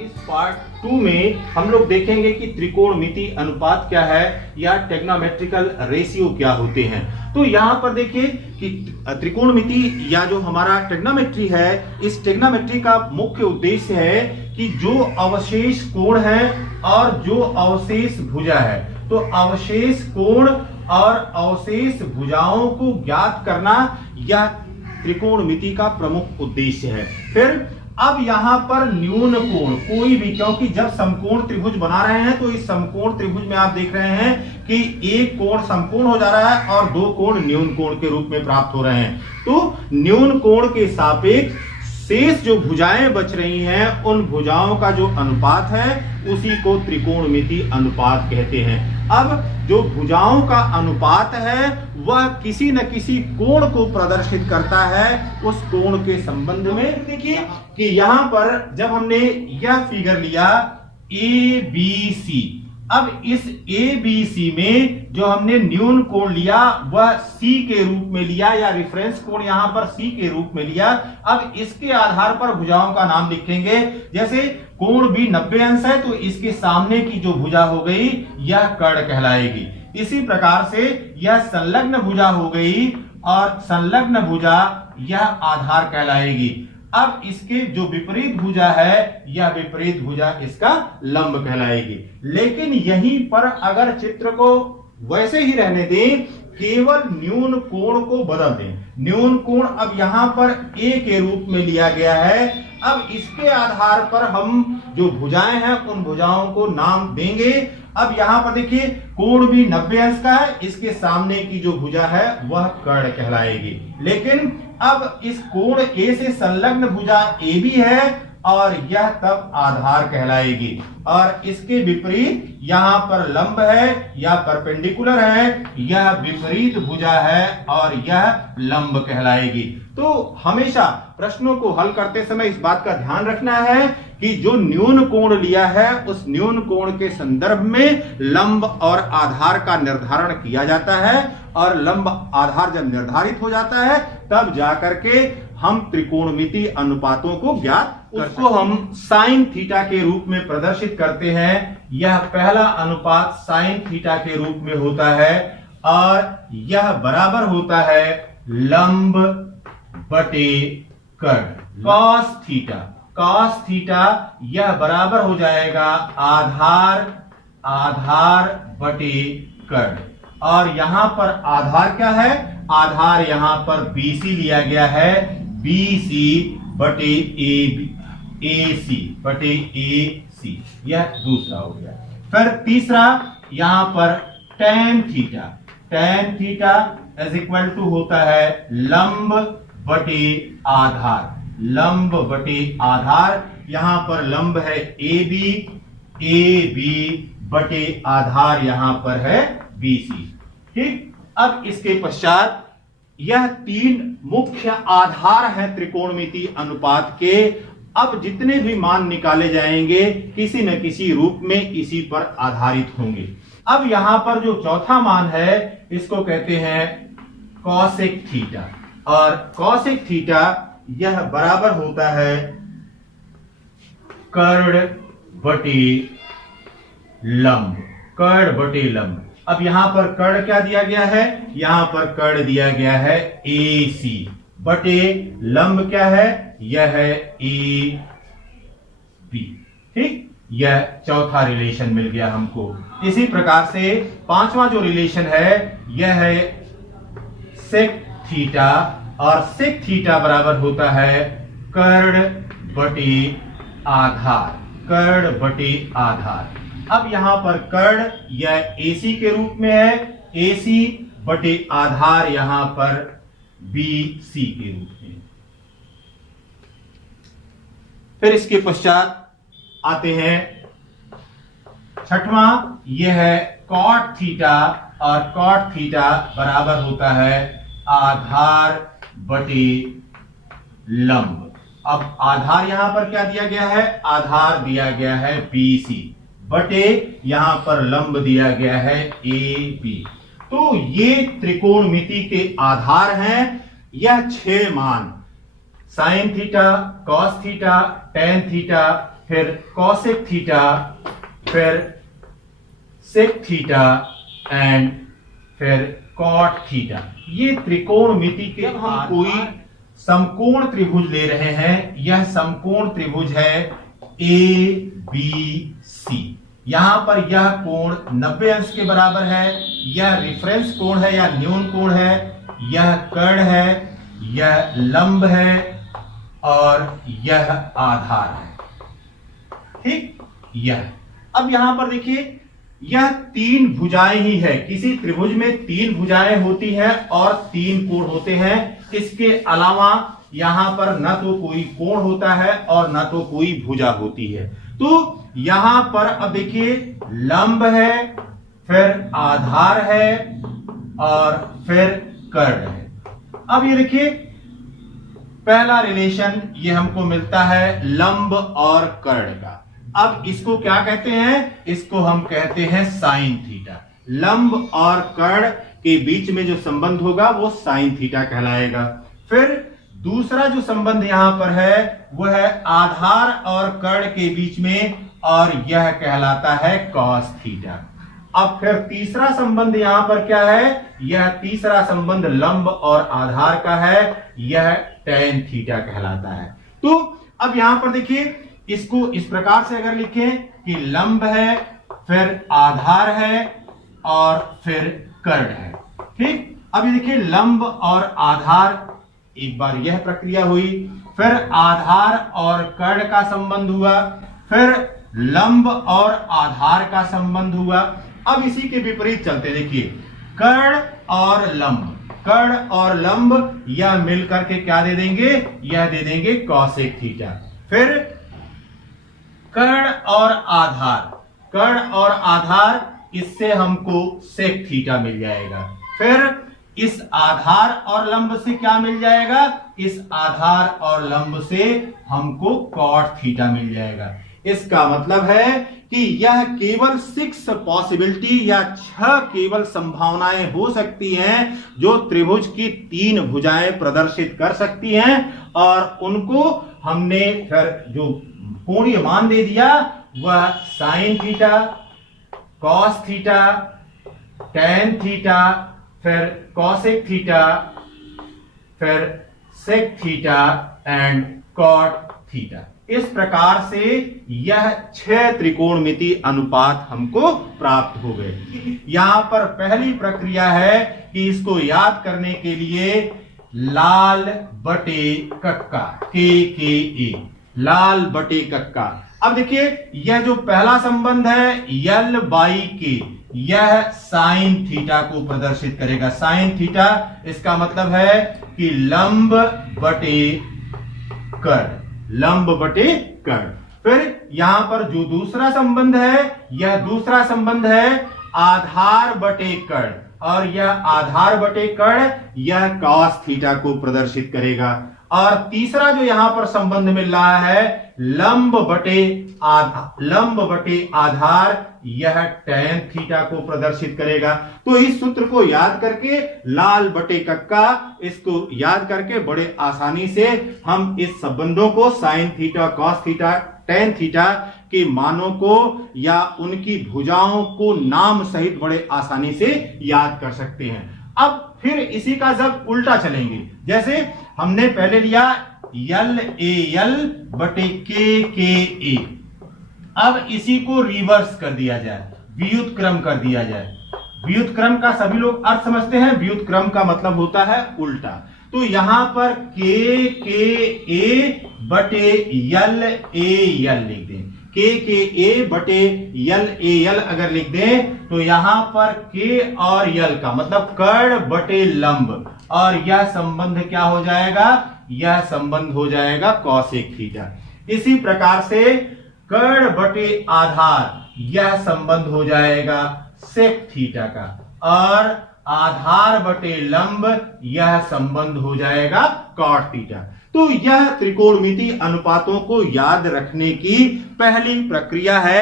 इस पार्ट 2 में हम लोग देखेंगे कि त्रिकोणमिति अनुपात क्या है या ट्रिग्नोमेट्रिकल रेशियो क्या होते हैं। तो यहाँ पर देखिए कि त्रिकोणमिति या जो हमारा ट्रिग्नोमेट्री है, इस ट्रिग्नोमेट्री का मुख्य उद्देश्य है कि जो अवशेष कोण है और जो अवशेष भुजा है, तो अवशेष कोण और अवशेष भुजाओं को ज्ञात करना यह त्रिकोणमिति का प्रमुख उद्देश्य है। फिर अब यहां पर न्यून कोण कोई भी, क्योंकि जब समकोण त्रिभुज बना रहे हैं तो इस समकोण त्रिभुज में आप देख रहे हैं कि एक कोण समकोण हो जा रहा है और दो कोण न्यून कोण के रूप में प्राप्त हो रहे हैं। तो न्यून कोण के सापेक्ष शेष जो भुजाएं बच रही हैं, उन भुजाओं का जो अनुपात है उसी को त्रिकोणमिति अनुपात कहते हैं। अब जो भुजाओं का अनुपात है वह किसी न किसी कोण को प्रदर्शित करता है। उस कोण के संबंध में देखिए कि यहां पर जब हमने यह फिगर लिया ABC, अब इस ABC में जो हमने न्यून कोण लिया वह C के रूप में लिया या रेफरेंस कोण यहां पर C के रूप में लिया। अब इसके आधार पर भुजाओं का नाम लिखेंगे। जैसे कोण भी 90 अंश है तो इसके सामने की जो भुजा हो गई यह कर्ण कहलाएगी। इसी प्रकार से यह संलग्न भुजा हो गई और संलग्न भुजा यह आधार कहलाएगी। अब इसके जो विपरीत भुजा है यह विपरीत भुजा इसका लंब कहलाएगी। लेकिन यहीं पर अगर चित्र को वैसे ही रहने दें, केवल न्यून कोण को बदल दें। न्यून कोण अब यहां पर A के रूप में लिया गया है। अब इसके आधार पर हम जो भुजाएं हैं उन भुजाओं को नाम देंगे। अब यहां पर देखिए कोण भी 90 अंश का है, इसके सामने की जो भुजा है वह कर्ण कहलाएगी। लेकिन अब इस कोण A से संलग्न भुजा AB है और यह तब आधार कहलाएगी। और इसके विपरीत यहां पर लंब है या परपेंडिकुलर है, यह विपरीत भुजा है और यह लंब कहलाएगी। तो हमेशा प्रश्नों को हल करते समय इस बात का ध्यान रखना है कि जो न्यून कोण लिया है उस न्यून कोण के संदर्भ में लंब और आधार का निर्धारण किया जाता है। और लंब आधार जब निर्धारित हो जाता है तब जाकर के हम त्रिकोणमिति अनुपातों को ज्ञात उसको हम साइन थीटा के रूप में प्रदर्शित करते हैं। यह पहला अनुपात साइन थीटा के रूप में होता है और यह बराबर होता है लंब बटे कर्ण कॉस थीटा। कॉस थीटा यह बराबर हो जाएगा आधार बटे कर्ण। और यहां पर आधार क्या है? आधार यहां पर BC लिया गया है, BC बटे AC बटे AC, यह दूसरा हो गया। फिर तीसरा यहां पर tan theta. tan theta is equal to होता है लंब बटे आधार। लंब बटे आधार, यहां पर लंब है AB बटे आधार यहां पर है BC। ठीक, अब इसके पश्चात यह तीन मुख्य आधार हैं त्रिकोणमिति अनुपात के। अब जितने भी मान निकाले जाएंगे किसी न किसी रूप में इसी पर आधारित होंगे। अब यहां पर जो चौथा मान है इसको कहते हैं कॉसेक थीटा। और कॉसेक थीटा यह बराबर होता है कर्ण बटे लंब। कर्ण बटे लंब। अब यहां पर कर्ण क्या दिया गया है? यहां पर कर्ण दिया गया है AC बटे लंब क्या है? यह है AB। ठीक, यह चौथा रिलेशन मिल गया हमको। इसी प्रकार से पांचवा जो रिलेशन है यह है सेक थीटा। और सेक थीटा बराबर होता है कर्ण बटे आधार। कर्ण बटे आधार। अब यहां पर कर्ण यह AC के रूप में है, AC बटे आधार यहां पर BC के रूप में। फिर इसके पश्चात आते हैं छठवां, यह है कॉट थीटा। और कॉट थीटा बराबर होता है आधार बटे लंब। अब आधार यहां पर क्या दिया गया है? आधार दिया गया है BC बटे यहां पर लंब दिया गया है AB। तो ये त्रिकोणमिति के आधार हैं। यह 6 मान sign theta, cos theta, tan theta, फिर कॉसेक थीटा, फिर सेक थीटा एंड फिर कॉट थीटा। ये त्रिकोणमिति के हम कोई समकोण त्रिभुज ले रहे हैं। यह समकोण त्रिभुज है ABC। यहां पर यह कोण 90 अंश के बराबर है। यह रिफरेंस कोण है या न्यून कोण है, यह कर्ण है, यह लंब है और यह आधार है। ठीक, यह अब यहां पर देखिए यह 3 भुजाएं ही है। किसी त्रिभुज में 3 भुजाएं होती हैं और 3 कोण होते हैं। इसके अलावा यहां पर न तो कोई कोण होता है और न तो कोई भुजा होती है। तो यहां पर अब देखिए लंब है, फिर आधार है और फिर कर्ण है। अब ये देखिए पहला रिलेशन ये हमको मिलता है लंब और कर्ण का। अब इसको क्या कहते हैं? इसको हम कहते हैं साइन थीटा। लंब और कर्ण के बीच में जो संबंध होगा वो साइन थीटा कहलाएगा। फिर दूसरा जो संबंध यहां पर है वह है आधार और कर्ण के बीच में और यह कहलाता है कॉस थीटा। अब फिर तीसरा संबंध यहां पर क्या है? यह तीसरा संबंध लंब और आधार का है, यह tan थीटा कहलाता है। तो अब यहां पर देखिए इसको इस प्रकार से अगर लिखें कि लंब है, फिर आधार है और फिर कर्ण है। ठीक, अब ये देखिए लंब और आधार, एक बार यह प्रक्रिया हुई, फिर आधार और कर्ण का संबंध हुआ, फिर लंब और आधार का संबंध हुआ। अब इसी के विपरीत चलते, देखिए कर्ण और लंब, कर्ण और लंब यह मिलकर के क्या दे देंगे? यह दे देंगे कॉसेक थीटा। फिर कर्ण और आधार, कर्ण और आधार, इससे हमको सेक थीटा मिल जाएगा। फिर इस आधार और लंब से क्या मिल जाएगा? इस आधार और लंब से हमको कॉट थीटा मिल जाएगा। इसका मतलब है कि यह केवल 6 पॉसिबिलिटी या 6 केवल संभावनाएं हो सकती हैं जो त्रिभुज की 3 भुजाएं प्रदर्शित कर सकती हैं, और उनको हमने फिर जो कोणीय मान दे दिया वह sine theta, cos theta, tan theta, फिर कॉसेक थीटा, फिर sec theta and cot theta. इस प्रकार से यह 6 त्रिकोणमिति अनुपात हमको प्राप्त हो गए। यहां पर पहली प्रक्रिया है कि इसको याद करने के लिए लाल बटे कक्का, KKA, लाल बटे कक्का। अब देखिए यह जो पहला संबंध है L/K, यह साइन थीटा को प्रदर्शित करेगा। साइन थीटा, इसका मतलब है कि लंब बटे कर्ण, लंब बटे कर्ण। फिर यहां पर जो दूसरा संबंध है, यह दूसरा संबंध है आधार बटे कर्ण, और यह आधार बटे कर्ण यह कॉस थीटा को प्रदर्शित करेगा। और तीसरा जो यहां पर संबंध मिल रहा है लंब बटे आधार, यह टैन थीटा को प्रदर्शित करेगा। तो इस सूत्र को याद करके लाल बटे कक्का, इसको याद करके बड़े आसानी से हम इस संबंधों को sign theta, cos theta, tan theta के मानों को या उनकी भुजाओं को नाम सहित बड़े आसानी से याद कर सकते हैं। अब फिर इसी का जब उल्टा चलेंगे, जैसे हमने पहले लिया LAL बटे KKA, अब इसी को रिवर्स कर दिया जाए, व्युत्क्रम कर दिया जाए। व्युत्क्रम का सभी लोग अर्थ समझते हैं, व्युत्क्रम का मतलब होता है उल्टा। तो यहां पर KKA बटे LAL लिख दें, KKA बटे LAL अगर लिख दें तो यहां पर K और L का मतलब कर्ण बटे लंब, और यह संबंध क्या हो जाएगा? यह संबंध हो जाएगा कॉसेक थीटा। इसी प्रकार से कर्ण बटे आधार, यह संबंध हो जाएगा सेक थीटा का, और आधार बटे लंब यह संबंध हो जाएगा कॉट थीटा। तो यह त्रिकोणमिति अनुपातों को याद रखने की पहली प्रक्रिया है।